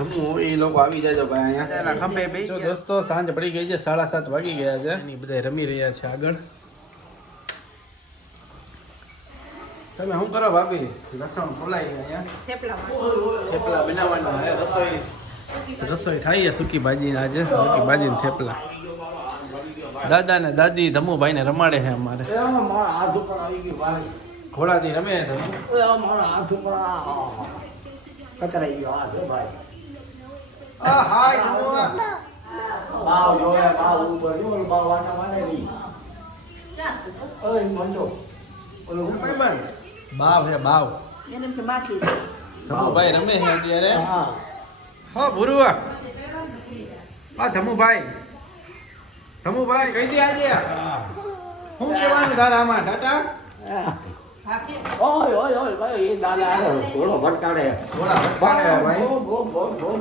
જમવું એ લોકો આવી જાય ભાઈ અહીંયા ખંભે બે દોસ્તો સાંજ પડી ગઈ છે 7:30 વાગી ગયા છે એની બધા રમી રહ્યા છે આગળ તમે શું કરો ભાભી લસણ ફોલાઈ અહીંયા થેપલા બનાવવાના છે રસોઈ થાય છે સૂકી ભાજી આજે સૂકી ભાજી ને થેપલા દાદા ને દાદી ધમુભાઈ ને રમાડે છે અમારે ઘોડાથી રમે કતરાઈ ગયો આ જો ભાઈ આ હાય બાવ જોયા બાવ ઉપર જો બાવ વાના માને ની ઓય મંડો ઓલો ભાઈ બાવ હે બાવ એને કે માખી ધમુભાઈ રમે છે અત્યારે હા હા ભુરુઆ આ ધમુભાઈ કઈ દે આજે શું કહેવાનું તારા આમાં ટાટા ઓય ભાઈ એ દાદા ઘોડો ભટકાડે ભાઈ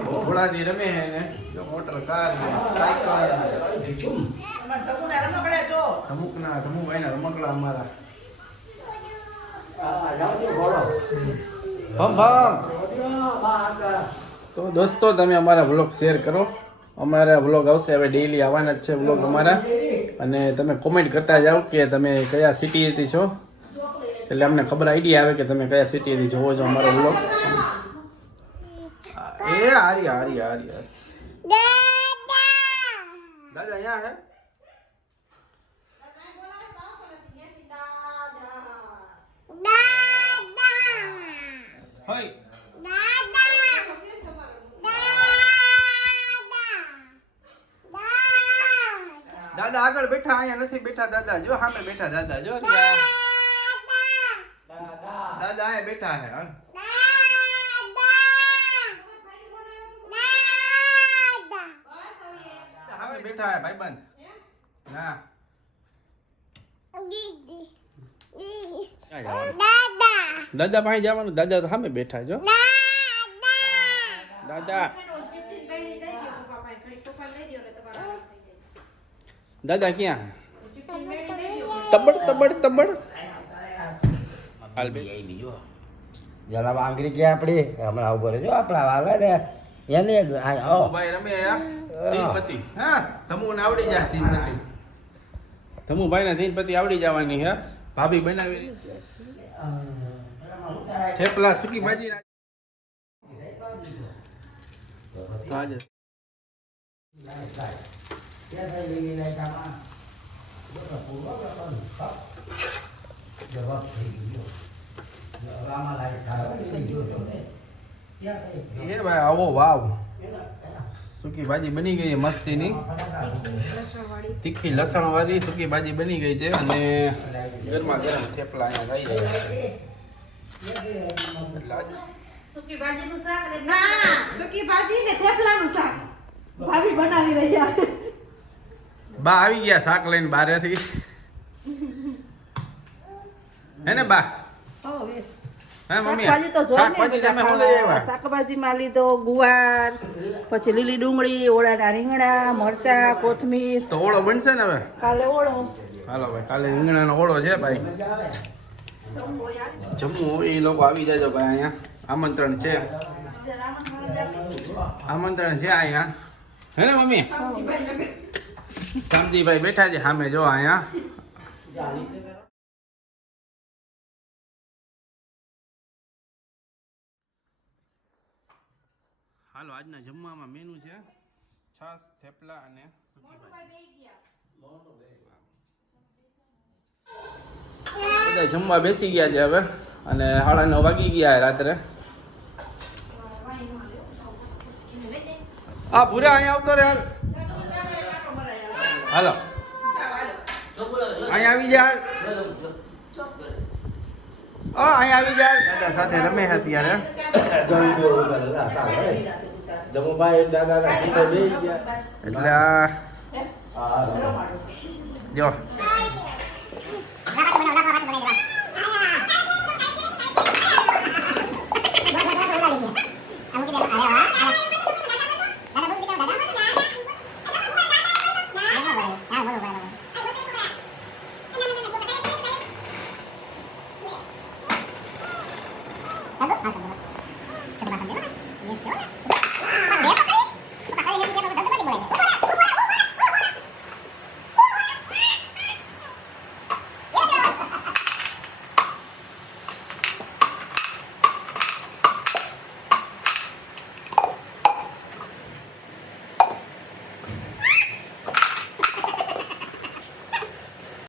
ઘોડાથી રમે છે ને જો મોટર કાર ધમુભાઈ ના રમકડા અમારા તો દોસ્તો તમે અમારા વ્લોગ શેર કરો અમારા વ્લોગ આવશે હવે ડેઈલી આવવાના જ છે વ્લોગ અમારા અને તમે કોમેન્ટ કરતા જાઓ કે તમે કયા સિટીથી છો એટલે અમને ખબર આઈડિયા આવે કે તમે કયા સિટીથી જોવો છો અમારો વ્લોગ એ હારી દાદા અહીંયા હે હોય દાદા આગળ બેઠા અહીંયા નથી બેઠા દાદા જો સામે બેઠા દાદા જો દાદા અહીંયા બેઠા હે હાલ સામે બેઠા હે ભાઈબંધ ના દાદા પાસે જવાનું દાદા તો સામે બેઠા જો દાદા દાદા ક્યાં તબડ હાલ બે જરા આંગળી કે આપડી હમણાં ઉભો રહેજો આપણા વાલા ને એને ભાઈ રમે તીનપતિ હા ધમુ ને આવડી જાય તીનપતિ ધમુ ભાઈ ને તીનપતિ આવડી જવાની હે ભાભી બનાવી થેપલા સૂકી ભાજી આજે એ ભાઈ આવો વાવ સૂકી ભાજી બની ગઈ મસ્તીની તીખી લસણ વાળી સૂકી ભાજી બની ગઈ છે અને ગરમા ગરમ થેપલા અહીંયા થઈ રહ્યા સૂકી ભાજીનું શાક ને ના સૂકી ભાજી ને થેપલાનું શાક ભાભી બનાવી રહ્યા બા આવી ગયા શાક લઈને બારેથી હે ને બા હે મમ્મી શાકભાજી તો શાકભાજી તમે શું લઈ આવ્યા શાકભાજીમાં લીધો ગુવાર પછી લીલી ડુંગળી ઓળાના રીંગણા મરચા કોથમીર તો ઓળો બનશે ને હવે કાલે ઓળો હાલો ભાઈ કાલે રીંગણાનો ઓળો છે ભાઈ જમવું એ લોકો આવી જાજો ભાઈ અહીંયા આમંત્રણ છે અહીંયા હે ને મમ્મી શામજીભાઈ બેઠા છે સામે જો અહીંયા હાલો આજના જમવામાં મેનુ છે છાશ થેપલા અને સૂકી ભાજી બધા જમવા બેસી ગયા છે હવે અને 9:30 વાગી ગયા રાત્રે આ ભૂરા અહીંયા આવતો રે હાલ હાલો અહીંયા આવી જા અહીંયા આવી જાય દાદા સાથે રમે છે અત્યારે જમુભાઈ દાદા ના એટલે આ જો